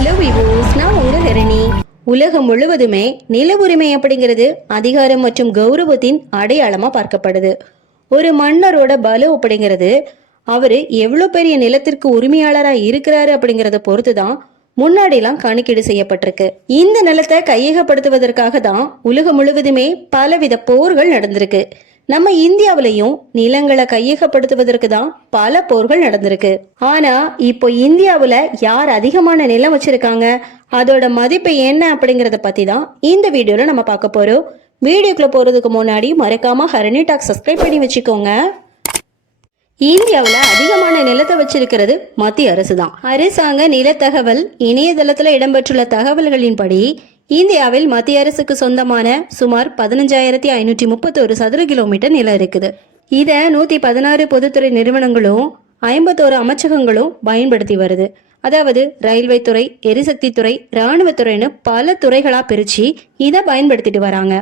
Hello விவோஸ் நான் உங்க ஹரணி உலகம் முழுவதுமே நில உரிமை அப்படிங்கிறது அதிகாரம் மற்றும் கௌரவத்தின் அடையாளமா பார்க்கப்படுது. ஒரு மன்னரோட பலு அப்படிங்கிறது அவரு எவ்வளோ பெரிய நிலத்திற்கு உரிமையாளராக இருக்கிறாரு அப்படிங்கிறத பொறுத்து தான் முன்னாடிலாம் கணக்கீடு செய்யப்பட்டிருக்கு. இந்த நிலத்தை கையகப்படுத்துவதற்காக தான் உலகம் முழுவதுமே பலவித போர்கள் நடந்திருக்கு. நம்ம இந்தியாவிலையும் நிலங்களை கையகப்படுத்துவதற்கு தான் பல போர்கள் நடந்திருக்கு. ஆனா இப்போ இந்தியாவுல யார் அதிகமான நிலம் வச்சிருக்காங்க? அதோட மதிப்பு என்ன அப்படிங்கறத பத்தி தான் இந்த வீடியோல நம்ம பார்க்க போறோம். வீடியோக்குள்ள போறதுக்கு முன்னாடி மறக்காம ஹரணி டாக் சப்ஸ்கிரைப் பண்ணி வச்சுக்கோங்க. இந்தியாவில் அதிகமான நிலத்தை வச்சிருக்கிறது மத்திய அரசு தான் அரசாங்க நிலத்தகவல் இணையதளத்தில் இடம்பெற்றுள்ள தகவல்களின்படி இந்தியாவில் மத்திய அரசுக்கு சொந்தமான சுமார் பதினஞ்சாயிரத்தி ஐநூற்றி முப்பத்தோரு சதுர கிலோமீட்டர் நிலம் இருக்குது. இதை நூற்றி பதினாறு பொதுத்துறை நிறுவனங்களும் ஐம்பத்தோரு அமைச்சகங்களும் பயன்படுத்தி வருது. அதாவது ரயில்வே துறை எரிசக்தி துறை இராணுவத்துறைன்னு பல துறைகளாக பிரித்து இதை பயன்படுத்திட்டு வராங்க.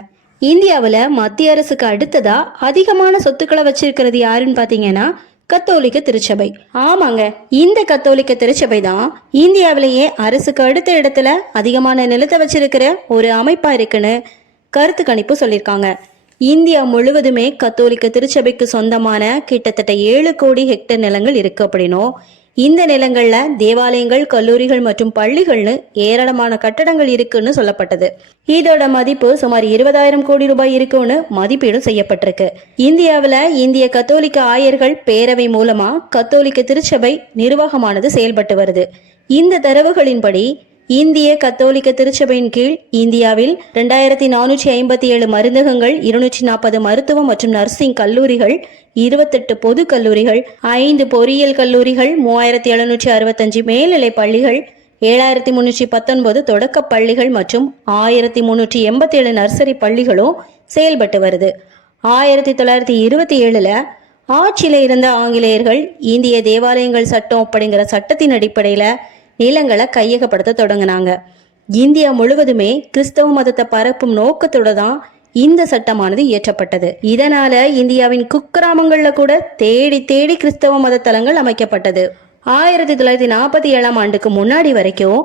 இந்தியாவில் மத்திய அரசுக்கு அடுத்ததா அதிகமான சொத்துக்களை வச்சிருக்கிறது யாருன்னு பார்த்தீங்கன்னா கத்தோலிக்க திருச்சபை. ஆமாங்க இந்த கத்தோலிக்க திருச்சபை தான் இந்தியாவிலேயே அரசுக்கு அடுத்த இடத்துல அதிகமான நிலத்தை வச்சிருக்கிற ஒரு அமைப்பா இருக்குன்னு கருத்து கணிப்பு சொல்லியிருக்காங்க. இந்தியா முழுவதுமே கத்தோலிக்க திருச்சபைக்கு சொந்தமான கிட்டத்தட்ட ஏழு கோடி ஹெக்டர் நிலங்கள் இருக்கு அப்படின்னும் இந்த நிலங்கள்ல தேவாலயங்கள் கல்லூரிகள் மற்றும் பள்ளிகள்னு ஏராளமான கட்டடங்கள் இருக்குன்னு சொல்லப்பட்டது. இதோட மதிப்பு சுமார் இருபதாயிரம் கோடி ரூபாய் இருக்குன்னு மதிப்பீடும் செய்யப்பட்டிருக்கு. இந்தியாவில் இந்திய கத்தோலிக்க ஆயர்கள் பேரவை மூலமா கத்தோலிக்க திருச்சபை நிர்வாகமானது செயல்பட்டு வருது. இந்த தரவுகளின்படி இந்திய கத்தோலிக்க திருச்சபையின் கீழ் இந்தியாவில் ரெண்டாயிரத்தி நானூற்றி ஐம்பத்தி ஏழு மருந்தகங்கள் இருநூற்றி நாற்பது மருத்துவம் மற்றும் நர்சிங் கல்லூரிகள் இருபத்தெட்டு பொது கல்லூரிகள் ஐந்து பொறியியல் கல்லூரிகள் மூவாயிரத்தி எழுநூற்றி அறுபத்தஞ்சு மேல்நிலை பள்ளிகள் ஏழாயிரத்தி முன்னூற்றி பத்தொன்பது தொடக்க பள்ளிகள் மற்றும் ஆயிரத்தி முன்னூற்றி எண்பத்தி ஏழு நர்சரி பள்ளிகளும் செயல்பட்டு வருது. ஆயிரத்தி தொள்ளாயிரத்தி இருபத்தி ஏழுல ஆட்சியில் இருந்த ஆங்கிலேயர்கள் இந்திய தேவாலயங்கள் சட்டம் அப்படிங்கிற சட்டத்தின் அடிப்படையில் நிலங்களை கையகப்படுத்த தொடங்கினாங்க. இந்தியா முழுவதுமே கிறிஸ்தவ மதத்தை பரப்பும் நோக்கத்தோட தான் இந்த சட்டமானது இயற்றப்பட்டது. இதனால இந்தியாவின் குக்கிராமங்கள்ல கூட தேடி தேடி கிறிஸ்தவ மத தலங்கள் அமைக்கப்பட்டது. ஆயிரத்தி தொள்ளாயிரத்தி நாற்பத்தி ஏழாம் ஆண்டுக்கு முன்னாடி வரைக்கும்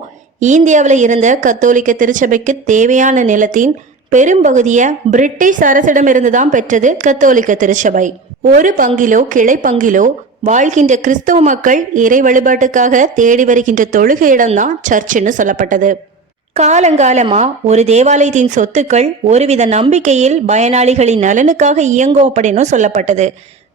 இந்தியாவில் இருந்த கத்தோலிக்க திருச்சபைக்கு தேவையான நிலத்தின் பெரும்பகுதியை பிரிட்டிஷ் அரசிடமிருந்து தான் பெற்றது கத்தோலிக்க திருச்சபை. ஒரு பங்கிலோ கிளை பங்கிலோ வாழ்கின்ற கிறிஸ்தவ மக்கள் இறை வழிபாட்டுக்காக தேடி வருகின்ற தொழுகை இடம்தான் சர்ச்சுன்னு சொல்லப்பட்டது. காலங்காலமா ஒரு தேவாலயத்தின் சொத்துக்கள் ஒருவித நம்பிக்கையில் பயனாளிகளின் நலனுக்காக இயங்கும் அப்படின்னு சொல்லப்பட்டது.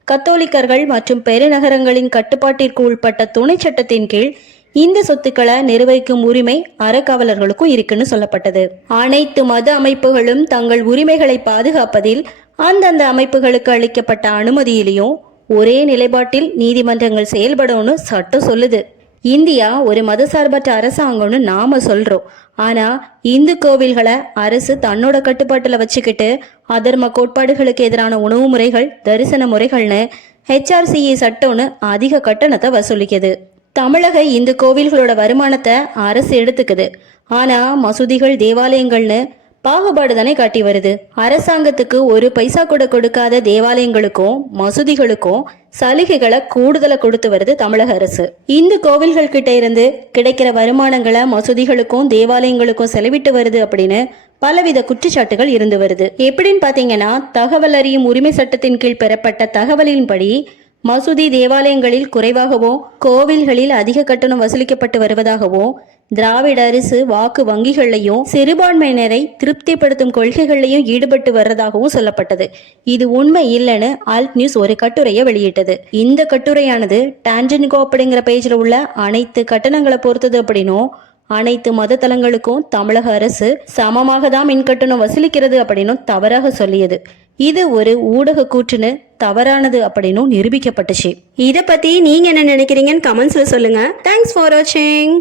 கத்தோலிக்கர்கள் மற்றும் பெருநகரங்களின் கட்டுப்பாட்டிற்கு உட்பட்ட துணை சட்டத்தின் கீழ் இந்த சொத்துக்களை நிர்வகிக்கும் உரிமை அறக்காவலர்களுக்கும் இருக்குன்னு சொல்லப்பட்டது. அனைத்து மத அமைப்புகளும் தங்கள் உரிமைகளை பாதுகாப்பதில் அந்தந்த அமைப்புகளுக்கு அளிக்கப்பட்ட அனுமதியிலையும் ஒரே நிலைப்பாட்டில் நீதிமன்றங்கள் செயல்படணும்னு சட்டம் சொல்லுது. இந்தியா ஒரு மதசார்பற்ற அரசாங்கம்னு நாம சொல்றோம். ஆனா இந்து கோவில்களை அரசு தன்னோட கட்டுப்பாட்டுல வச்சுக்கிட்டு அதர்ம கோட்பாடுகளுக்கு எதிரான உணவு முறைகள் தரிசன முறைகள்னு ஹெச்ஆர்சிஇ சட்டம்னு அதிக கட்டணத்தை வசூலிக்குது. தமிழக இந்து கோவில்களோட வருமானத்தை அரசு எடுத்துக்குது. ஆனா மசூதிகள் தேவாலயங்கள்னு பாகுபாடு தானே காட்டி வருது. அரசாங்கத்துக்கு ஒரு பைசா கூட கொடுக்காத தேவாலயங்களுக்கும் மசூதிகளுக்கும் சலுகைகளை கூடுதலா கொடுத்து வருது தமிழக அரசு. இந்து கோவில்கள் கிட்ட இருந்து கிடைக்கிற வருமானங்களை மசூதிகளுக்கும் தேவாலயங்களுக்கும் செலவிட்டு வருது அப்படின்னு பலவித குற்றச்சாட்டுகள் இருந்து வருது. எப்படின்னு பாத்தீங்கன்னா தகவல் அறியும் உரிமை சட்டத்தின் கீழ் பெறப்பட்ட தகவலின்படி மசூதி தேவாலயங்களில் குறைவாகவும் கோவில்களில் அதிக கட்டணம் வசூலிக்கப்பட்டு வருவதாகவோ திராவிட அரசு வாக்கு வங்கிகளையும் சிறுபான்மையினரை திருப்திப்படுத்தும் கொள்கைகளையும் ஈடுபட்டு வர்றதாகவும் சொல்லப்பட்டது. இது உண்மை இல்லைன்னு ஆல்ட் நியூஸ் ஒரு கட்டுரையை வெளியிட்டது. இந்த கட்டுரையானது டான்ஜென்கோ அப்படிங்கிற பேஜில் உள்ள அனைத்து கட்டணங்களை பொறுத்தது அப்படின்னும் அனைத்து மத தலங்களுக்கும் தமிழக அரசு சமமாக தான் மின் கட்டணம் வசூலிக்கிறது அப்படின்னும் தவறாக சொல்லியது. இது ஒரு ஊடக கூற்றுன்னு தவறானது அப்படின்னும் நிரூபிக்கப்பட்டுச்சு. இதை பத்தி நீங்க என்ன நினைக்கிறீங்கன்னு கமெண்ட்ஸ்ல சொல்லுங்க. தேங்க்ஸ் ஃபார் வாட்சிங்